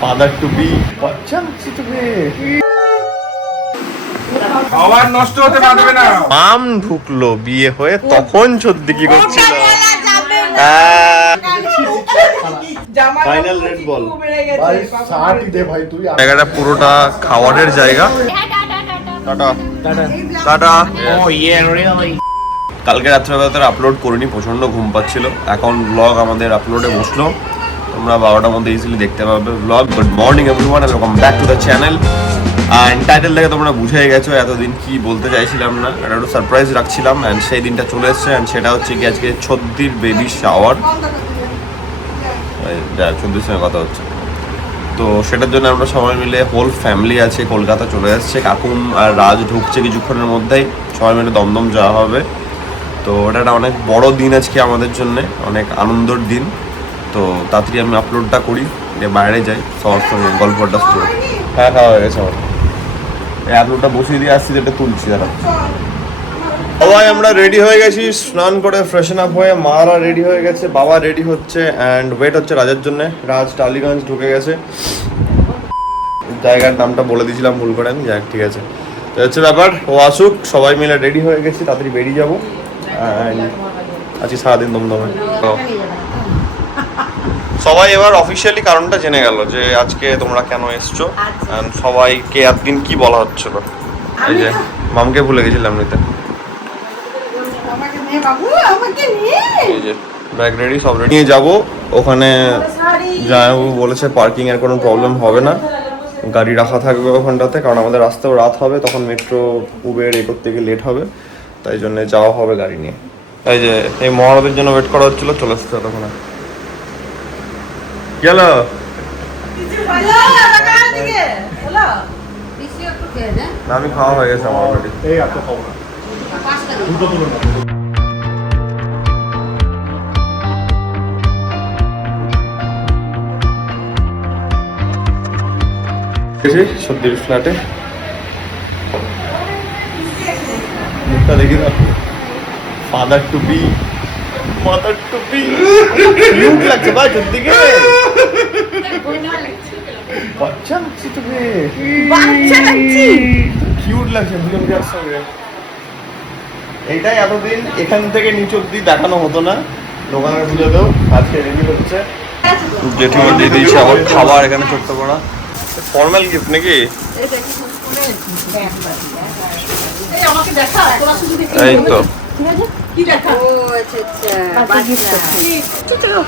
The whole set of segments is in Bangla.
ফাদার টু বি বাচ্চা তুমি আবার নষ্ট হতে পারবে না। মাম ঢুকলো বিয়ে হয়ে তখন চোদ্দি কি করছিল। ফাইনাল রেড বল জায়গাটা পুরোটা খাওয়ারের জায়গা। Tata tata. কালকে রাত্রেবেলা আপলোড করিনি, প্রচন্ড ঘুম পাচ্ছিল। এখন ব্লগ আমাদের আপলোডে বসলো, তোমরা 12টার মধ্যে ইজিলি দেখতে পাবে blog. Good morning everyone and welcome back to the channel. And title দেখে তোমরা বুঝেই গেছো এতদিন কি বলতে চাইছিলাম না, এটা একটু সারপ্রাইজ রাখছিলাম। অ্যান্ড সেই দিনটা চলে এসছে, অ্যান্ড সেটা হচ্ছে কি আজকে ছদ্দির বেবি শাওয়ার। 14 সঙ্গে কথা হচ্ছে, তো সেটার জন্য আমরা সবাই মিলে হোল ফ্যামিলি আছে কলকাতা চলে আসছে। কাকুম আর রাজ ঢুকছে কিছুক্ষণের মধ্যেই, সবাই মিলে দমদম যাওয়া হবে। তো ওটা একটা অনেক বড় দিন আজকে আমাদের জন্যে, অনেক আনন্দের দিন। তো তাড়াতাড়ি আমি আপলোডটা করি, বাইরে যাই সবার সঙ্গে গল্পটা শুরু। হ্যাঁ খাওয়া হয়ে গেছে আমার, এই আপলোডটা বসিয়ে দিয়ে আসছি, যেটা তুলছি দাঁড়া। সবাই আমরা রেডি হয়ে গেছি, স্নান করে ফ্রেশন আপ হয়ে মারা রেডি হয়ে গেছে, বাবা রেডি হচ্ছে। অ্যান্ড ওয়েট হচ্ছে রাজের জন্য। রাজ টালিগঞ্জ ঢুকে গেছে, জায়গার নামটা বলে দিয়েছিলাম ভুল করে আমি, যাক ঠিক আছে। তো হচ্ছে ব্যাপার, ও আসুক, সবাই মিলে রেডি হয়ে গেছি, তাড়াতাড়ি বেরিয়ে যাবো। অ্যান্ড আজকে সারাদিন দমদমে। সবাই এবার অফিসিয়ালি কারণটা জেনে গেল যে আজকে তোমরা কেন এসছো, অ্যান্ড সবাইকে একদিন কি বলা হচ্ছিল। এই যে মামকে ভুলে গেছিলাম নিতে। এই যে ব্যাগ রেডি, সব রেডি নিয়ে যাবো ওখানে। জামাইবাবু বলেছে পার্কিং এর কোনো প্রবলেম হবে না, গাড়ি রাখা থাকবে ওখানটাতে, কারণ আমাদের রাস্তাও রাত হবে, তখন মেট্রো উবের এ করতে গিয়ে লেট হবে, তাই জন্য যাওয়া হবে গাড়ি নিয়ে। এই যে এই মহারাজের জন্য ওয়েট করা হচ্ছিল, চলে এসছে তখন। গেল আমি খাওয়া হয়ে গেছে আমার অলরেডি। সত্যির ফ্ল্যাটে মুখটা দেখি না, ফাদার টু বি কিউট লাগছে ভাই সত্যিকে। বাচ্চা লাগছে তুমি, কিউট লাগছে দুজন যার সঙ্গে। এইটাই এতদিন এখান থেকে নিচে অব্দি দেখানো হতো না, দোকানের পুজোতেও আজকে রেডি হচ্ছে। জেঠিমা দিয়ে দিয়েছে আবার খাবার এখানে ছোট্ট করা ফর্মাল গিফট নাকি। এই তো চলো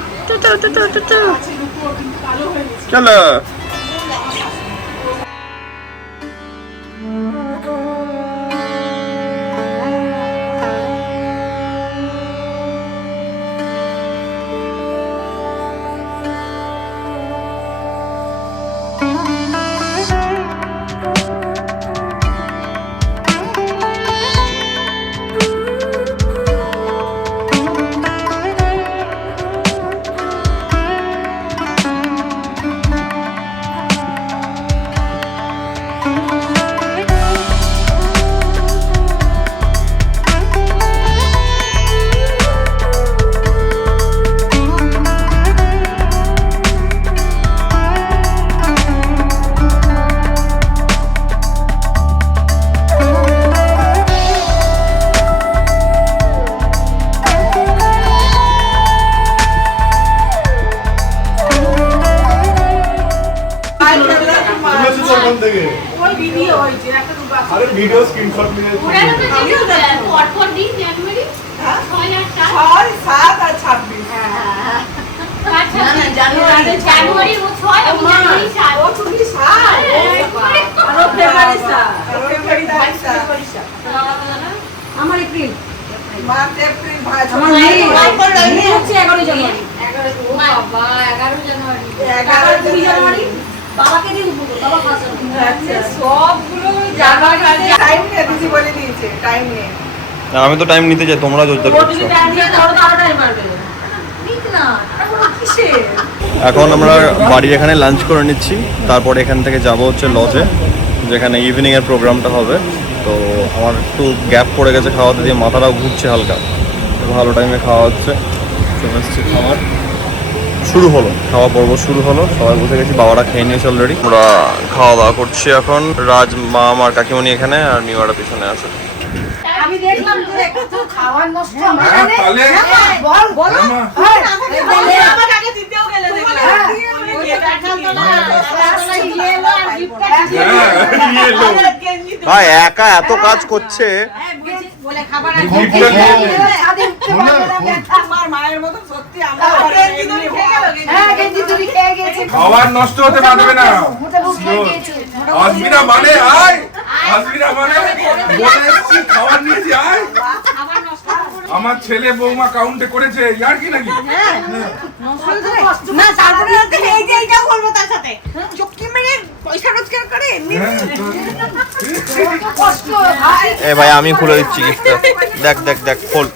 ভিডিও স্ক্রিনশট নিয়ে পরপর দিন জানুয়ারি 6 7 আর 26 জানুয়ারি ও 6 আমি জানুয়ারি 7 ও 27 আর ফেব্রুয়ারি 7 আমার এপ্রিল মার্চ এপ্রিল ভাই আমার মে হচ্ছে 11 জানুয়ারি 11 ও বাবা 11 জানুয়ারি 11 জানুয়ারি বাবাকে দিয়ে দেবো, বাবা ফাঁসা আচ্ছা সবগুলো জানুয়ারি টাইম নিয়ে দিদি বলে দিয়েছে টাইম নিয়ে। না আমি তো টাইম নিতে চাই, তোমরা জোরদার করছো। যদি টাইম দিয়ে দাও তো আরো টাইম মারবে ঠিক না, আর কিসে। এখন আমরা বাড়ি এখানে লাঞ্চ করে নিচ্ছি, তারপর এখান থেকে যাব হচ্ছে লজে, যেখানে ইভিনিং এর প্রোগ্রামটা হবে। তো আমার একটু গ্যাপ পড়ে গেছে খাওয়াতে, দিয়ে মাথাটাও ঘুরছে হালকা, ভালো টাইমে খাওয়া হচ্ছে, চলে এসছে খাবার। শুরু হলো, খাওয়া পর্ব শুরু হলো, সবাই বসে গেছি, বাবারা খেয়ে নিয়েছে অলরেডি। আমরা খাওয়া দাওয়া করছি এখন। রাজ, মা, আমার কাকিমণি এখানে, আর মিওয়ারা পিছনে আছে। আমি দেখলাম তো একটু খাওয়ার নষ্ট আমার হ্যাঁ, জানে। তাহলে? হ্যাঁ, বল বল মা। বলে আমাকে আগে দিতেও গেলে দেখলাম ওই যে কাঁঠালতলা কাঁঠালতলা নিয়ে এলো আর গিফটটা হ্যাঁ, নিয়ে এলো। ভাই একা এত কাজ করছে। বলে খাবার আর গিফটটা নিয়ে এলো। আমার মায়ের মতো সত্যি আমরা হ্যাঁ গেঞ্জি তুই খেয়ে গেছিস খাবার নষ্ট হতে পারবে না। আসবি না মানে আয়, আসবি না মানে বলে এসছি, খাবার নিয়েছি আয়। খাবার নষ্ট আমার ছেলে বৌমা কাউন্টে করেছে, ইয়ার কি নাকি? না তারপরে এই যে এইটা বলবো তার সাথে চুক্তি মেরে পয়সা রোজগার করে এমনি কষ্ট ভাই এ ভাই আমি খুলে দিচ্ছি গিফটটা। দেখ দেখ দেখ, খোল।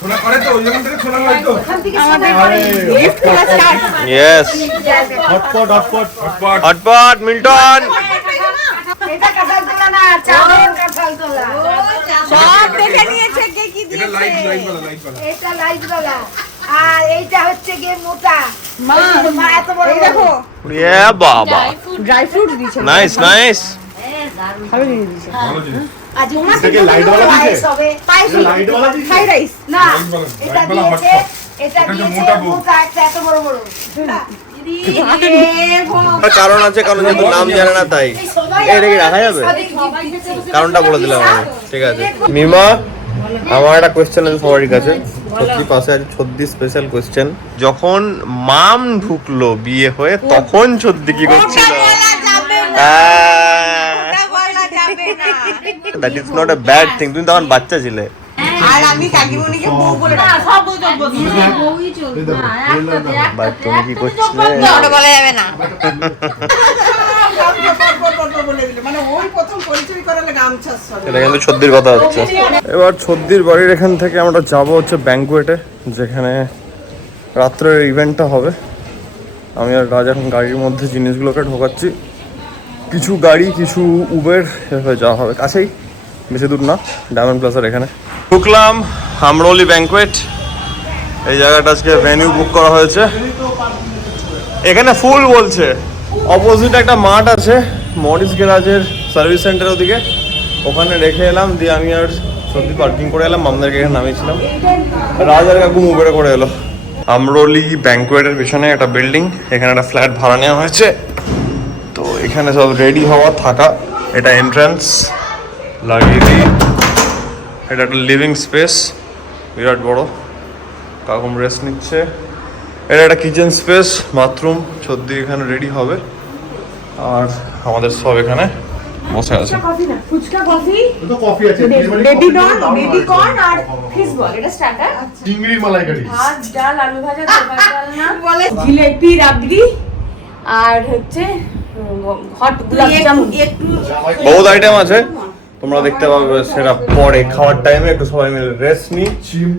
ছোলা করে তো, ওই জন্য থেকে ছোলা হয় তো। Yes, hotpot. Hotpot Milton. এটা কাঁঠাল তোলা না চালের কাঁঠাল তোলা সব দেখে নিয়েছে কে কি এটা লাইট বালা। এটা লাইট তোলা আর এইটা হচ্ছে গে মোটা মা এত বড় দেখো ইয়ে বাবা, ড্রাই ফ্রুট দিয়েছে নাইস নাইস। ভালো জিনিস। আজ ওনা থেকে লাইট ওয়ালা দিয়েছে? পায়েস হবে পায়েস লাইট ওয়ালা দিয়েছে? ফ্রাইড রাইস না লাইট এটা ওয়ালা দিয়েছে hotpot। এটা এটা দিয়েছে মোটা বউ। মোটা একটা এত বড় বড় কারণ আছে, কারণ যেহেতু নাম জানে না তাই। এটা কি রাখা যাবে? কারণটা বলে দিলাম আমি, ঠিক আছে। মিমা, আমার একটা কোয়েশ্চেন আছে সবারই কাছে, সত্যি পাশে আছে ছদ্দি স্পেশাল কোয়েশ্চেন। যখন মাম ঢুকলো বিয়ে হয়ে, তখন ছদ্দি কি করছিল? That is not a bad thing. তুমি তখন বাচ্চা ছিলে। আর আমি কাকিমণিকে বউ বলে সব বউ তো বউই চলবে বাট তুমি কি করছিলে? ওটা বলা যাবে না এটা কিন্তু ছদ্দির কথা হচ্ছে। এবার ছদ্দির বাড়ির এখান থেকে আমরা যাব হচ্ছে ব্যাঙ্কুয়েটে, যেখানে রাত্রের ইভেন্টটা হবে। আমি আর রাজ এখন গাড়ির মধ্যে জিনিসগুলোকে ঢোকাচ্ছি। কিছু গাড়ি, কিছু উবের, এভাবে যাওয়া হবে। কাছেই, বেশি দূর না, ডায়মন্ড প্লাজার এখানে। ঢুকলাম আমরোলি ব্যাঙ্কুয়েট। এই জায়গাটা আজকে ভেন্যু বুক করা হয়েছে। এখানে ফুল বলছে। অপোজিট একটা মাঠ আছে, মরিস গ্যারাজের সার্ভিস সেন্টার ওদিকে, ওখানে রেখে এলাম। দিয়ে আমি আর সত্যি পার্কিং করে এলাম, মামদারকে এখানে নামিয়েছিলাম। রাজ আর কাকু উবেরে করে এলো। আমরোলি ব্যাঙ্কুয়েটের পিছনে একটা বিল্ডিং, এখানে একটা ফ্ল্যাট ভাড়া নেওয়া হয়েছে। তো এখানে সব রেডি হওয়া থাকা। এটা এন্ট্রান্স, লাগিয়ে দিই। এটা একটা লিভিং স্পেস, বিরাট বড়। কাকুম রেস্ট নিচ্ছে। এটা একটা কিচেন স্পেস, বাথরুম। সত্যি এখানে রেডি হবে। আর আমাদের সব এখানে বসে আছে। ফুচকা কফি তো কফি আছে, বেবি কর্ন আর ফিশ বল এটা স্টার্টার চিংড়ির মালাইকারি। ভাত ডাল আলু ভাজা দোকান ডালনা বলে জিলেপি রাবড়ি আর হচ্ছে হট গোলাপ জামুন একটু বহুত আইটেম আছে, তোমরা দেখতে পাবে সেটা পরে খাওয়ার টাইমে। একটু সবাই মিলে রেস্ট নিই।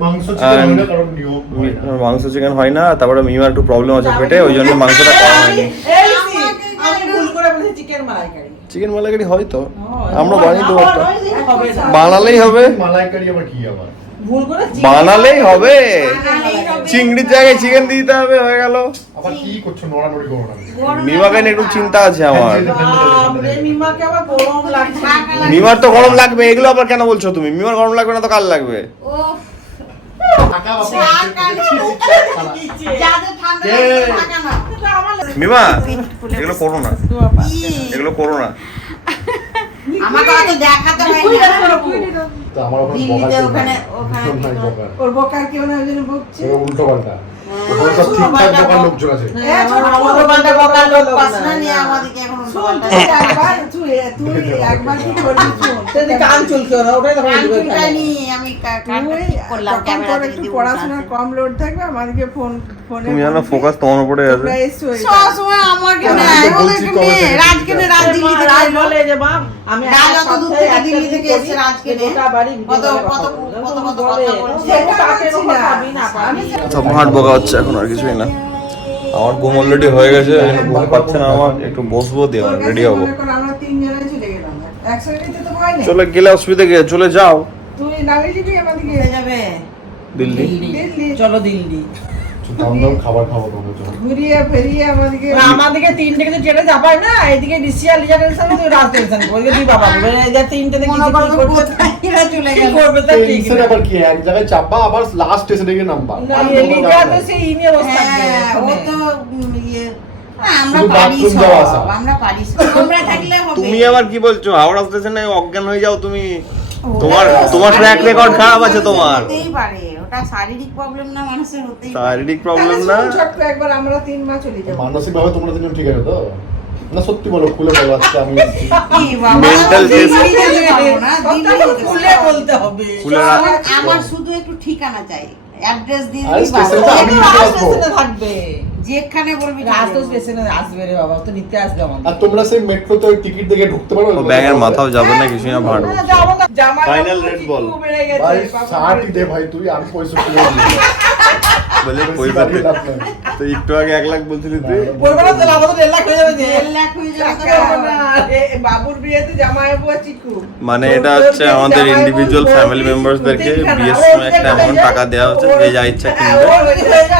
মাংস চিকেন হয় না, কারণ নিয়ম মাংস চিকেন হয় না, তারপরে মিমার একটু প্রবলেম আছে পেটে, ওই জন্য মাংসটা করা হয়নি। আমি ভুল করে বলেছি চিকেন মালাইকারি। চিকেন মালাইকারি হয় তো, আমরা বানিয়ে দেবো একটা। বানালেই হবে, মালাইকারি আবার কি আবার? ভুল করে বানালেই হবে। চিংড়ির জায়গায় চিকেন দিতে হবে, হয়ে গেল। আবার কি করছো, নড়ানড়ি করো না। মিমাকে নিয়ে একটু চিন্তা আছে আমার। বাপরে, মিমাকে আবার গরম লাগছে। মিমার তো গরম লাগবে, এগুলো আবার কেন বলছো তুমি? মিমার গরম লাগবে না তো কার লাগবে? টাকা বাপরে যাদের ঠান্ডা কে? লাগছে থাকা না। মিমা, এগুলো করো না, এগুলো করো না। আমাকে অত দেখাতে হয় না। তো আমার ওখানে দিল্লিতে বকার ওখানে ভীষণ ভাই বকার। ওর বকার কেউ না, ওই জন্য বকছে। ওরা উল্টো পাল্টা। ওখানে সব ঠিকঠাক বকার লোকজন আছে। উল্টো পাল্টা বকার লোক পাস না নিয়ে আমাদেরকে এখন উল্টো পাল্টা। তুই একবার কি করবি শুন। তুই কান চুলকে ওরা ওটাই তো কান চুলকানি আমি কানটা ঠিক করলাম ক্যামেরা একটু পড়াশোনার কম লোড থাকবে, আমাদেরকে ফোনে তুমি জানো ফোকাস তোমার উপরে আছে। সব সময় আমাকে নেয় বলে কি রাজকে নে রাজ দিল্লি থেকে রাজ এলো। বলে যে বাপ আমি রাজ অত দূর থেকে দিল্লি থেকে এসে রাজকে নে কত কত কত কত কথা বলছে। সব হাট বকা হচ্ছে, এখন আর কিছুই না। আমার ঘুম অলরেডি হয়ে গেছে, এই জন্য ঘুম পাচ্ছে না আমার। একটু বসবো, দিয়ে রেডি হবো। আমরা তিনজনে চলে গেলাম, একসঙ্গে যেতে তো ভয় নেই। চলে গেলে অসুবিধা কি? চলে যাও তুই নামিয়ে দিবি আমাদেরকে হয়ে যাবে দিল্লি। দিল্লি। চলো দিল্লি দাম দাম খাবার খাবো তোমার জন্য। ঘুরিয়ে ফেরিয়ে আমাদেরকে আমাদেরকে তিনটে কিন্তু ট্রেনে চাপায় না, এইদিকে ডিসিয়া লিজা টেনশন তুই রাত টেনশন ওইদিকে তুই বাবা বলবে এই যে তিনটে দেখি কি করবে কি করবে তা ঠিক টেনশন আবার কি, এক জায়গায় চাপবা আবার লাস্ট স্টেশনে গিয়ে নামবা। না লিজা তো সেই ইনি অবস্থা হ্যাঁ, ও তো ইয়ে আমরা শুধু পারি bathroom যাওয়া আসা। সব, আমরা পারি সব। তোমরা থাকলে হবে। তুমি আবার কি বলছো? হাওড়া স্টেশনে অজ্ঞান হয়ে যাও তুমি? তোমার ট্র্যাক রেকর্ড খারাপ আছে তোমার। হতেই পারে, ওটা শারীরিক প্রবলেম না, মানুষের হতেই পারে। শারীরিক প্রবলেম তাহলে না, শুনুন ছোট্ট একবার আমরা 3 মাস চলে যাবো। মানসিক ভাবে তোমরা তিনজন ঠিক আছে তো? না সত্যি বলো, খুলে বলো আজকে আমি এসেছি। কি বাবা, Mental test। দিল্লি যেতে পারবো না, দিল্লি যেতে খুলে পারবো না। বলতে হবে। খুলে আমার শুধু একটু ঠিকানা চাই, অ্যাড্রেস দিয়ে আরে দিই বাস। স্টেশনটা আমি নিতে আসবো। স্টেশনে থাকবে যেখানে বলবি রাত তো স্টেশনে আসবে রে বাবা, তো নিতে আসবে আর আমাদের। তোমরা সেই মেট্রোতে টিকিট দেখে ঢুকতে পারো? ও ব্যাঙের মাথাও যাবে না, কিছু না ভাড়বো। যাবো না। জামাই Final বাবু rate চিকু বল। বেড়ে গেছে, ভাই বাবু 60 দে ভাই, তুই আমি 65 দিয়ে দিই। বলে বেশি পয়সা বাড়িয়ে দে। লাভ নাই। তো একটু আগে 1 লাখ বলছিলি তুই। বলবো না তাহলে আমাদের 1 লাখ হয়ে যাবে যে। 1 লাখ হয়ে যাবে তো টাকা। বলবো না। বাবুর বিয়েতে জামাই বাবু আর চিকু। মানে এটা হচ্ছে আমাদের ইন্ডিভিজুয়াল ফ্যামিলি মেম্বারসদেরকে বিয়ের সময় একটা অ্যামাউন্ট টাকা দেওয়া হচ্ছে, যে যা ইচ্ছা কিনবে।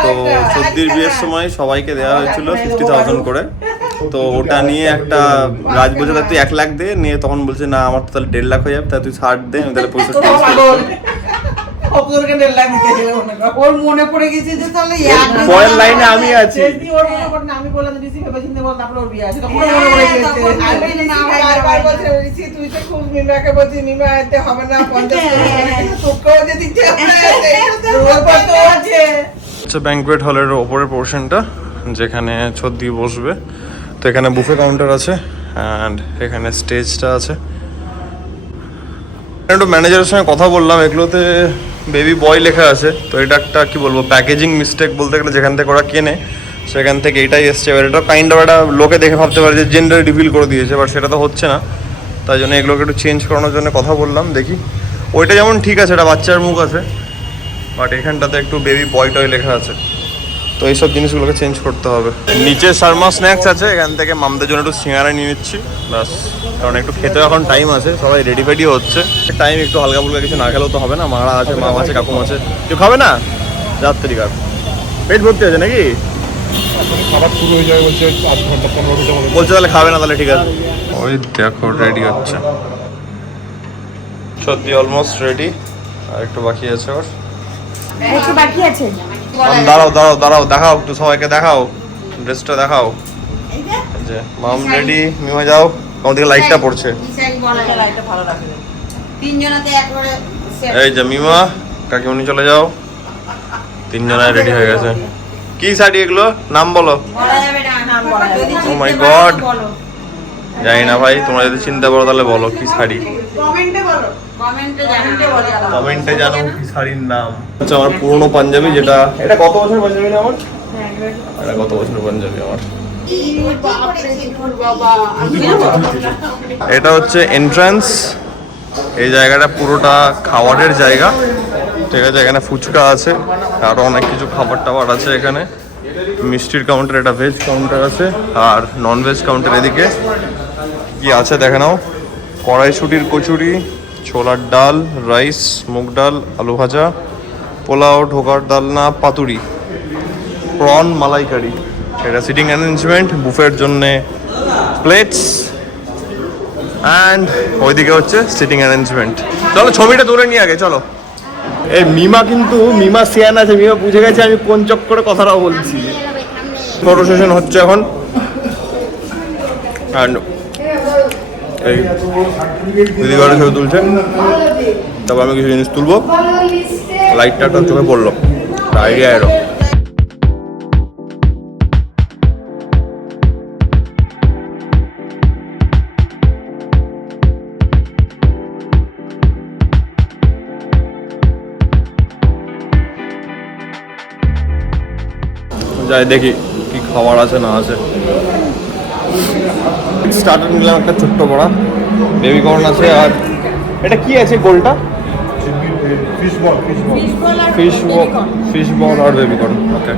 তো সর্দির বিয়ের সময় সবাইকে দেওয়া হয়েছিল 50,000 করে। তো ওটা নিয়ে একটা রাজ বলছে তুই 1 লাখ দে, নিয়ে তখন বলছে না আমার তো তাহলে 1.5 লাখ হয়ে যাবে, তাহলে তুই 60 দে, আমি তাহলে 65। অপরকে 1 লাখ দিতে গেলে মনে কর। ওর মনে পড়ে গেছে যে তাহলে পরের লাইনে আমি আছি। যদি ওর মনে কর না, আমি বললাম ঋষি ভেবে চিন্তে বল, তারপরে ওর বিয়ে আছে তখন ওর মনে পড়ে হ্যাঁ, গেছে। তখন আমি ঋষি বারবার বলছে, ঋষি তুই তো খুব মিমাকে বলছি, মিমা এতে হবে না, 50 তোকেও যে দিতে হবে না, ওর পর তো আছে। হচ্ছে ব্যাঙ্কুয়েট হলের ওপরের পোর্শনটা, যেখানে ছদ্দি বসবে। তো এখানে বুফে কাউন্টার আছে অ্যান্ড এখানে স্টেজটা আছে। একটু ম্যানেজারের সঙ্গে কথা বললাম, এগুলোতে বেবি বয় লেখা আছে। তো এটা একটা কি বলবো প্যাকেজিং মিস্টেক বলতে গেলে, যেখান থেকে ওরা কেনে সেখান থেকে এটাই এসছে। এবার এটা কাইন্ড অফ একটা লোকে দেখে ভাবতে পারে যে জেন্ডার রিভিল করে দিয়েছে, বাট সেটা তো হচ্ছে না। তাই জন্য এগুলোকে একটু চেঞ্জ করানোর জন্য কথা বললাম, দেখি। ওইটা যেমন ঠিক আছে, এটা বাচ্চার মুখ আছে, বাট এখানটাতে একটু বেবি বয় টয় লেখা আছে। তো এইসব জিনিসগুলোকে চেঞ্জ করতে হবে। নিচে শর্মা স্ন্যাক্স আছে, এখান থেকে মামদের জন্য একটু সিঙ্গারা নিয়ে নিচ্ছি ব্যাস, কারণ একটু খেতে এখন টাইম আছে, সবাই রেডি ফেডি হচ্ছে। টাইম একটু হালকা ফুলকা কিছু না খেলেও তো হবে না। মারা আছে, মাম আছে, কাকুম আছে, কেউ খাবে না? রাত্রি কার পেট ভর্তি আছে নাকি? খাবার শুরু হয়ে যাবে বলছে 8 ঘন্টা 15 মিনিটের মধ্যে। বলছে তাহলে খাবে না, তাহলে ঠিক আছে। ওই দেখো রেডি হচ্ছে, সত্যি অলমোস্ট রেডি, আর একটু বাকি আছে ওর। একটু বাকি আছে। দাঁড়াও দাঁড়াও দাঁড়াও, দেখাও একটু সবাইকে, দেখাও ড্রেসটা দেখাও। এই যে মাম রেডি, মিমা যাও, আমার দিকে লাইটটা পড়ছে। ডিজাইন বলা যায়। লাইটটা ভালো লাগে। তিনজনাতে একবারে সেট। এই যে মিমা, কাকিমনি চলে যাও, 3 জনায় রেডি হয়ে গেছে। কি শাড়ি এগুলো, নাম বলো? বলা যাবে না, নাম বলা যাবে। যদি Oh my চিনতে God! পারো তো বলো। জানি না ভাই, তোমরা যদি চিন্তা করো তাহলে বলো কি শাড়ি। কমেন্টে বলো। কমেন্টে জানাতে বলে দাও। কমেন্টে জানো কি শাড়ির নাম। আচ্ছা আমার পুরনো পাঞ্জাবি, যেটা এটা কত বছর পাঞ্জাবি না আমার, এটা কত বছর পাঞ্জাবি আমার। এটা হচ্ছে এন্ট্রান্স, এই জায়গাটা পুরোটা খাবারের জায়গা, ঠিক আছে। এখানে ফুচকা আছে, আরও অনেক কিছু খাবার টাবার আছে এখানে। মিষ্টির কাউন্টার, এটা ভেজ কাউন্টার আছে, আর নন ভেজ কাউন্টার এদিকে কি আছে দেখে নাও। কড়াইশুটির কচুরি, ছোলার ডাল, রাইস, মুগ ডাল, আলু ভাজা, পোলাও, ঢোকার ডালনা, পাতুরি, প্রন মালাইকারি। এটা সিটিং অ্যারেঞ্জমেন্ট, বুফের জন্যে প্লেটস, অ্যান্ড ওইদিকে হচ্ছে সিটিং অ্যারেঞ্জমেন্ট। চলো ছবিটা তুলে নিয়ে আগে চলো। এই মিমা কিন্তু মিমা সিয়ান আছে, মিমা বুঝে গেছে আমি কোন চক্করে কথাটা বলছি। ফটো সেশন হচ্ছে এখন, অ্যান্ড এই দিদিগড়ে ছবি তুলছে, তারপর আমি কিছু জিনিস তুলবো। লাইটটা একটা চোখে পড়লো, আইডিয়া এলো। যাই দেখি কি খাবার আছে না আছে। স্টার্টার নিলাম একটা ছোট্ট বড়া, বেবি কর্ন আছে, আর এটা কি আছে গোলটা? ফিশ বল আর বেবি কর্ন। ওকে,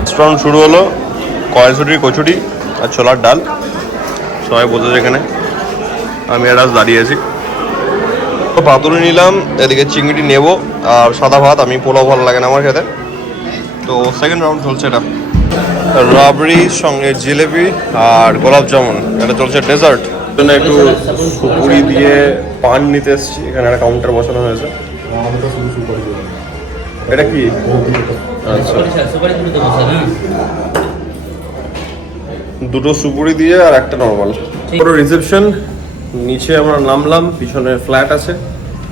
রেস্টুরেন্ট শুরু হলো। কড়াইশুটির কচুরি আর ছোলার ডাল, সবাই বসেছে এখানে, আমি আর দাঁড়িয়ে আছি। তো পাতুরি নিলাম, এদিকে চিংড়ি নেবো আর সাদা ভাত। আমি পোলাও ভালো লাগে না আমার খেতে, তো তো সেকেন্ড রাউন্ড চলছে এটা। রাবড়ি সঙ্গে জিলেবি আর গোলাপ জামুন, এটা চলছে ডেজার্ট। জন্য একটু সুপুরি দিয়ে পান নিতে এসেছি, এখানে একটা কাউন্টার বসানো হয়েছে। আমাদের শুধু সুপারি দেবে। এটা কি? আচ্ছা, দুটো সুপুরি দিয়ে আর একটা নর্মাল। পুরো রিসেপশন, নিচে আমরা নামলাম, পিছনে ফ্ল্যাট আছে,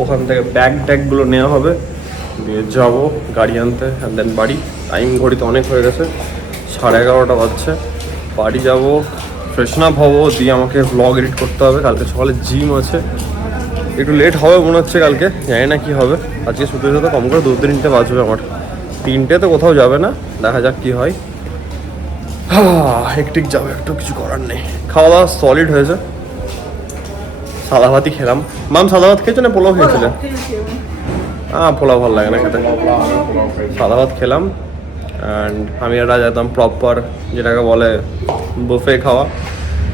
ওখান থেকে ব্যাগ ট্যাগগুলো নেওয়া হবে, দিয়ে যাবো গাড়ি আনতে অ্যান্ড দেন বাড়ি। টাইম ঘড়িতে অনেক হয়ে গেছে, 11:30 বাজছে। বাড়ি যাব, ফ্রেশন আপ হবো, দিয়ে আমাকে ভ্লগ এডিট করতে হবে। কালকে সকালে জিম আছে, একটু লেট হবে মনে হচ্ছে কালকে, জানি না কি হবে। আজকে শুতে শুতে কম করে 2-3টে বাজবে আমার, 3টে তো কোথাও যাবে না, দেখা যাক কি হয়। হেকটিক যাবে একটু, কিছু করার নেই। খাওয়া দাওয়া সলিড হয়েছে, সাদা ভাতই খেলাম। মাম সাদা ভাত খেয়েছো না পোলাও খেয়েছিলে? পোলাও ভালো লাগে না খেতে, সাদা ভাত খেলাম। অ্যান্ড আমি আর রাজ একদম প্রপার, যেটাকে বলে বুফে খাওয়া,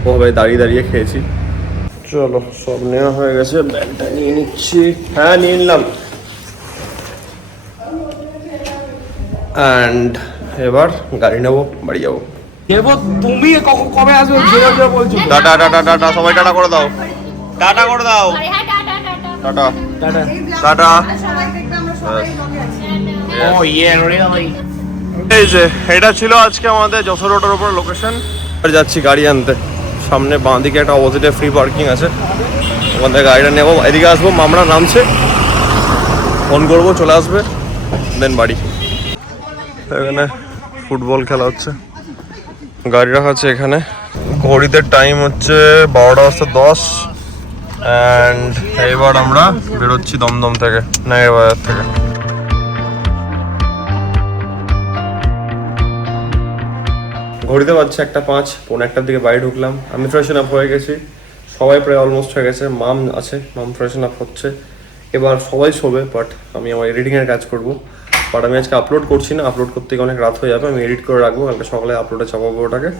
ওভাবে দাঁড়িয়ে দাঁড়িয়ে খেয়েছি। চলো, সব নেওয়া হয়ে গেছে, ব্যাগটা নিয়ে নিচ্ছি। হ্যাঁ, নিয়ে নিলাম। অ্যান্ড এবার গাড়ি নেবো, বাড়ি যাবো। তুমি কবে আসবে বলছো? টাটা টাটা টাটা, সবাই টাটা করে দাও, টাটা করে দাও, টাটা টাটা। এই যে এটা ছিল আজকে আমাদের যশোর রোডের উপর লোকেশন। যাচ্ছি গাড়ি আনতে, সামনে বাঁ দিকে একটা অপোজিটে ফ্রি পার্কিং আছে, ওখান থেকে গাড়িটা নেবো। এদিকে আসবো, মামরা নামছে, ফোন করবো, চলে আসবে, দেন বাড়ি। এখানে ফুটবল খেলা হচ্ছে, গাড়ি রাখা আছে এখানে। ঘড়িতে টাইম হচ্ছে 12:10 অ্যান্ড এবার আমরা বেরোচ্ছি দমদম থেকে, নাগের বাজার থেকে। ঘড়িতে বাজছে 1:05, 1:45 দিকে বাড়ি ঢুকলাম। আমি ফ্রেশন আপ হয়ে গেছি, সবাই প্রায় অলমোস্ট হয়ে গেছে। মাম আছে, মাম ফ্রেশন আপ হচ্ছে, এবার সবাই শোবে। বাট আমি আমার এডিটিংয়ের কাজ করবো। বাট আমি আজকে আপলোড করছি না, আপলোড করতে গিয়ে অনেক রাত হয়ে যাবে। আমি এডিট করে রাখবো, কালকে সকালে আপলোডে চাপাবো ওটাকে।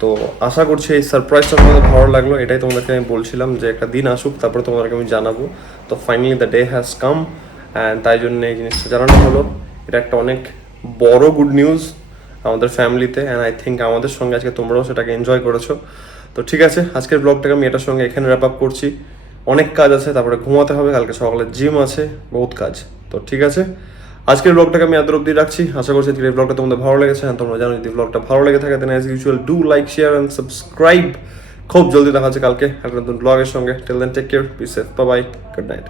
তো আশা করছি এই সারপ্রাইজটা তোমাদের ভালো লাগলো। এটাই তোমাদেরকে আমি বলছিলাম যে একটা দিন আসুক, তারপরে তোমাদেরকে আমি জানাবো। তো finally the day has come, and তাই জন্য এই জিনিসটা জানানো হলো। এটা একটা অনেক বড় গুড নিউজ আমাদের ফ্যামিলিতে, অ্যান্ড আই থিঙ্ক আমাদের সঙ্গে আজকে তোমরাও সেটাকে এনজয় করেছো। তো ঠিক আছে, আজকের ব্লগটাকে আমি এটার সঙ্গে এখানে র্যাপ আপ করছি। অনেক কাজ আছে, তারপরে ঘুমাতে হবে, কালকে সকালে জিম আছে, বহুত কাজ। তো ঠিক আছে, আজকের ব্লগটাকে আমি এত অবধি রাখছি। আশা করছি আজকের এই ব্লগটা তোমাদের ভালো লেগেছে। আর তোমরা জানো যদি ব্লগটা ভালো লেগে থাকে then as usual do like, share and subscribe. খুব জলদি দেখা হচ্ছে কালকে একটা নতুন ব্লগের সঙ্গে। Till then take care, be safe, bye bye, good night.